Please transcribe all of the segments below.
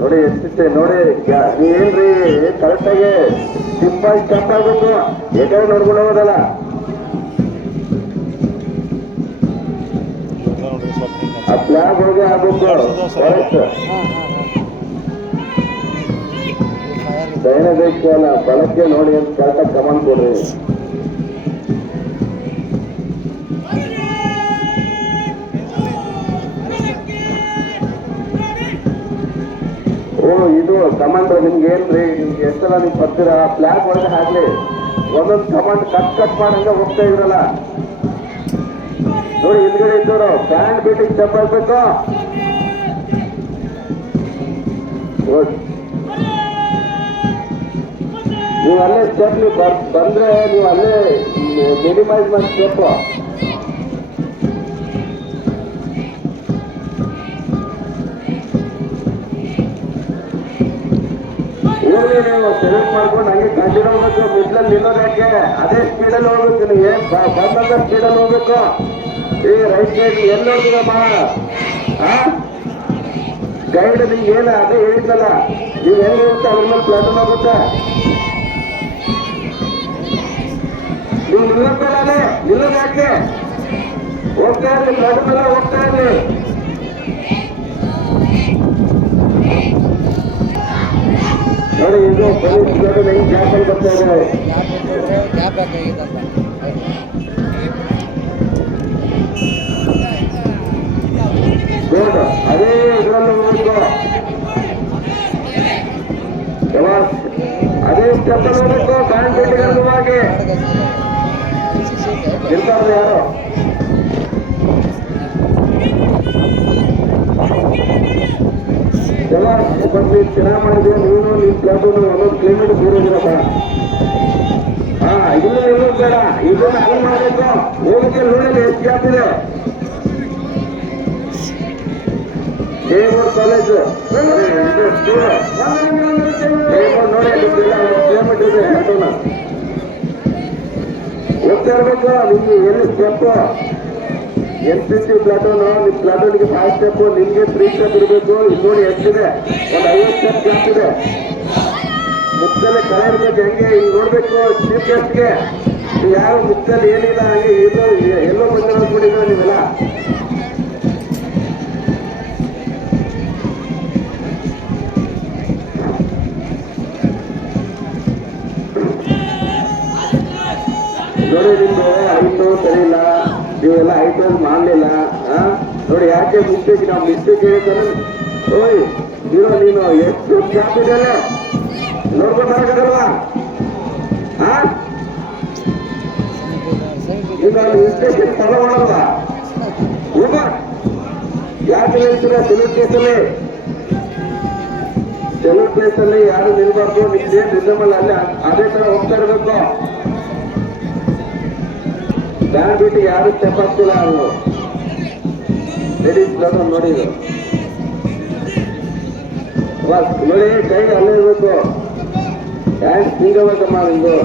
ನೋಡಿ ಎಷ್ಟಿತ್ತೆ ನೋಡಿ. ನೀವೇನ್ರಿ ಕರೆಕ್ಟಾಗಿ ಸಿಂಪಲ್ ಸ್ಟೆಪ್ ಆಗ್ಬೇಕು, ಎಕಡೆ ನೋಡ್ಕೊಂಡು ಹೋಗೋದಲ್ಲ. ಆ ಫ್ಲಾಗ್ ಹೋಗಿ ಆಗ್ಬೇಕು ಕರೆಕ್ಟ್. ದೈನಬೇಕು ಅಲ್ಲ, ಬಲಕ್ಕೆ ನೋಡಿ ಅಂತ ಕರೆಕ್ಟಾಗಿ ಕಮಾಂಡ್ ಕೊಡ್ರಿ. ಓ ಇದು ಕಮಾಂಡ್ರ್ ನಿಮ್ಗೆ ಏನ್ರಿ, ನಿಮ್ಗೆ ಎಷ್ಟೆಲ್ಲ ನೀವು ಬರ್ತೀರಾ ಫ್ಲಾಗ್ ಒಳಗೆ ಹಾಕ್ಲಿ. ಒಂದೊಂದು ಕಮಾಂಡ್ ಕಟ್ ಮಾಡಂಗ ಹೋಗ್ತಾ ಇದ್ರಲ್ಲ ನೋಡಿ. ಹಿಂದ್ಗಡೆ ಇದ್ದವರು ಬ್ಯಾಂಡ್ ಬೀಟಿಂಗ್ ಸ್ಟೆಪ್ ಆಗ್ಬೇಕು. ನೀವು ಅಲ್ಲೇ ಸ್ಟೆಪ್ ನೀವು ಬಂದ್ರೆ ನೀವು ಅಲ್ಲೇ ಮಿನಿಮೈಸ್ ಮಾಡಿ ಸ್ಟೆಪ್. ನೀವು ಸೆಲೆಕ್ಟ್ ಮಾಡ್ಕೊಂಡು ಹಂಗೆ ಕಂಟಿನ್ಯೂ ಹೋಗ್ಬೇಕು. ಮಿಡ್ಲಲ್ಲಿ ನಿಲ್ಲೋದು ಯಾಕೆ, ಅದೇ ಸ್ಪೀಡಲ್ಲಿ ಹೋಗ್ಬೇಕು. ನೀವು ಏನ್ ಬಂದಂತ ಸ್ಪೀಡಲ್ಲಿ ಹೋಗ್ಬೇಕು. ಈ ರೈಟ್ ಸೈಡ್ ಎಲ್ಲಿ ನೋಡ್ತೀವಮ್ಮ ಗೈಡ್ ನಿಮ್ಗೆ ಏನ ಅದೇ ಹೇಳಿದ್ದಲ್ಲ, ನೀವು ಹೆಂಗೆ ಇರುತ್ತೆ ಅದ್ರ ಮೇಲೆ ಪ್ಲಾಟನ್ ಆಗುತ್ತೆ. ನೀವು ನಿಲ್ಲೋದಲ್ಲ, ನಿಲ್ಲೋದು ಯಾಕೆ ಹೋಗ್ತಾ ಇರಲಿ, ಪ್ಲಾಟನ್ ಎಲ್ಲ ಹೋಗ್ತಾ ಇರಲಿ. ನೋಡಿ ಇದು ಪೊಲೀಸ್ ಹೆಂಗ್ ಗ್ಯಾಪಲ್ಲಿ ಬರ್ತಾ ಇದ್ದಾರೆ. ಅದೇ ಇದರಲ್ಲಿ ಹೋಗ್ಬೇಕು, ಅದೇ ಸ್ಟೆಪ್ ಹೋಗ್ಬೇಕು. ಬ್ಯಾಂಡ್ ಬಿಟ್ಟಿರುವಾಗಿ ಇರ್ತಾರೆ ಯಾರು. ಎಲ್ಲ ಬಂದು ಚೆನ್ನಾಗಿ ಮಾಡಿದ್ರೆ ನೀವು ನಿಮ್ಮ ಪ್ಲಾಟೂನ್ ಒಂದೊಂದು ಕಿಲೋಮೀಟರ್ ದೂರ ಇದ್ದೀರಪ್ಪ. ಇದನ್ನ ನಿಲ್ಲೋದು ಬೇಡ, ಇದನ್ನ ಅಲ್ಲಿ ಮಾಡಬೇಕು. ಹೋಗಕ್ಕೆ ನೋಡಿ ಎಷ್ಟು ಗ್ಯಾಪ್ ಇದೆ. ಜಯಮೂರ್ ಕಾಲೇಜು ನೋಡಿ, ಕಿಲೋಮೀಟರ್ ಇದೆ ಪ್ಲಾಟೂನ್. ಹೋಗ್ತಾ ಇರ್ಬೇಕು. ನಿಮ್ಗೆ ಎಲ್ಲಿ ಸ್ಟೆಪ್ NCC ಪ್ಲಾಟೂನು, ನಿಮ್ಮ ಪ್ಲಾಟೂನ್ಗೆ 5 ಸ್ಟೆಪ್, ನಿಮ್ಗೆ 3 ಸ್ಟೆಪ್ ಇರಬೇಕು. ಇಲ್ಲಿ ನೋಡಿ ಎಷ್ಟಿದೆ, ಒಂದು 50 ಸ್ಟೆಪ್ ಗ್ಯಾಪ್ ಇದೆ. ಮುಖದಲ್ಲಿ ಕಳೆ ಇರ್ಬೇಕು. ಹೆಂಗೆ ಇಲ್ಲಿ ನೋಡ್ಬೇಕು ಚೀಫ್ ಗೆಸ್ಟ್ಗೆ ಯಾರು ಮುಖದಲ್ಲಿ ಏನಿಲ್ಲ, ಹಂಗೆ ಎಲ್ಲೋ ಬಂದು ನೋಡ್ಬಿಟ್ಟಿದ್ರೆ ನೀವೆಲ್ಲ. ನೋಡಿ ನಿಮ್ದು ಹೈಟು ಸರಿ ಇಲ್ಲ, ನೀವೆಲ್ಲ ಹೈಟ್ ಮಾಡಲಿಲ್ಲ. ನೋಡಿ ಯಾಕೆ ಮಿಸ್ಟೇಕ್, ನಾವು ಮಿಸ್ಟೇಕ್ ಹೇಳಿದ್ರೆ ಓಯ್ ನೀನು ಎಷ್ಟು ಗ್ಯಾಪ್ ಇದೆ ನೋಡ್ಕೊಂಡು ಆಗಲ್ವಾ. ಈಗ ಮಿಸ್ಟೇಕ್ ಫಾಲೋ ಮಾಡಲ್ವಾ. ಈಗ ಯಾಕೆ ಹೇಳ್ತೀರಾ ಸೆಲ್ಯೂಟ್ ಪ್ಲೇಸಲ್ಲಿ ಯಾರು ನಿಲ್ಬಾರ್ದು. ನಿಮ್ದೇನು ರಿಸಮಲ್ ಅಲ್ಲಿ ಅದೇ ತರ ಹೋಗ್ತಾ ಇರ್ಬೇಕು. ಬ್ಯಾಂಡ್ ಬಿಟ್ಟು ಯಾರು ಸ್ಟೆಪ್ ಆಗ್ತಿಲ್ಲ. ಅವರು ಲೇಡೀಸ್ ಪ್ಲಾಟೂನ್ ನೋಡಿ, ಇದು ನೋಡಿ ಕೈ ಅಲ್ಲೇ ಇರ್ಬೇಕು. ಹ್ಯಾಂಡ್ ಹಿಂಗಬೇಕಮ್ಮ ನಿಂದು.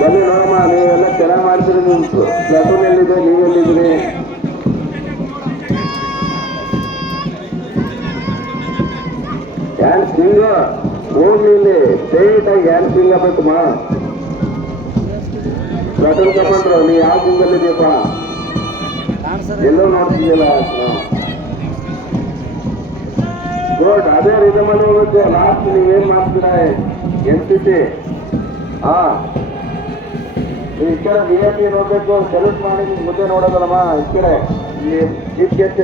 ಬನ್ನಿ ನೋಡಮ್ಮ, ನೀವೆಲ್ಲ ಚೆನ್ನಾಗಿ ಮಾಡ್ತೀರಿ. ನಿಮ್ಮ ಪ್ಲಾಟೂನ್ ಎಲ್ಲಿದೆ, ನೀವೆಲ್ಲಿದ್ರಿ? ಹ್ಯಾಂಡ್ ಸ್ವಿಂಗ್ ಹೋಗ್ಲಿ, ಇಲ್ಲಿ ಸ್ಟ್ರೈಟ್ ಆಗಿ ಹ್ಯಾಂಡ್ ಸ್ವಿಂಗ್ ಆಗ್ಬೇಕಮ್ಮ. ಪ್ಲಾಟೂನ್ ಕಮಾಂಡ್ರು ನೀ ಯಾವ ಸ್ವಿಂಗಲ್ಲಿ ಇದೆಯಪ್ಪ, ಎಲ್ಲೋ ನೋಡ್ತಿದ್ಯಲ್ಲ. ಗುಡ್, ಅದೇ ರಿದಮಲ್ಲಿ ಹೋಗ್ಬೇಕು. ಲಾಸ್ಟ್ ನೀವೇನ್ ಮಾಡ್ತೀರಾ NCC ಈ ಕಡೆ VIP ನೋಡ್ಬೇಕು. ಸೆಲೆಕ್ಟ್ ಮಾಡಿ ಮುಂದೆ ನೋಡೋದಲ್ಲಮ್ಮ. ಈ ಕಡೆ ಚೀಫ್ ಗೆಸ್ಟ್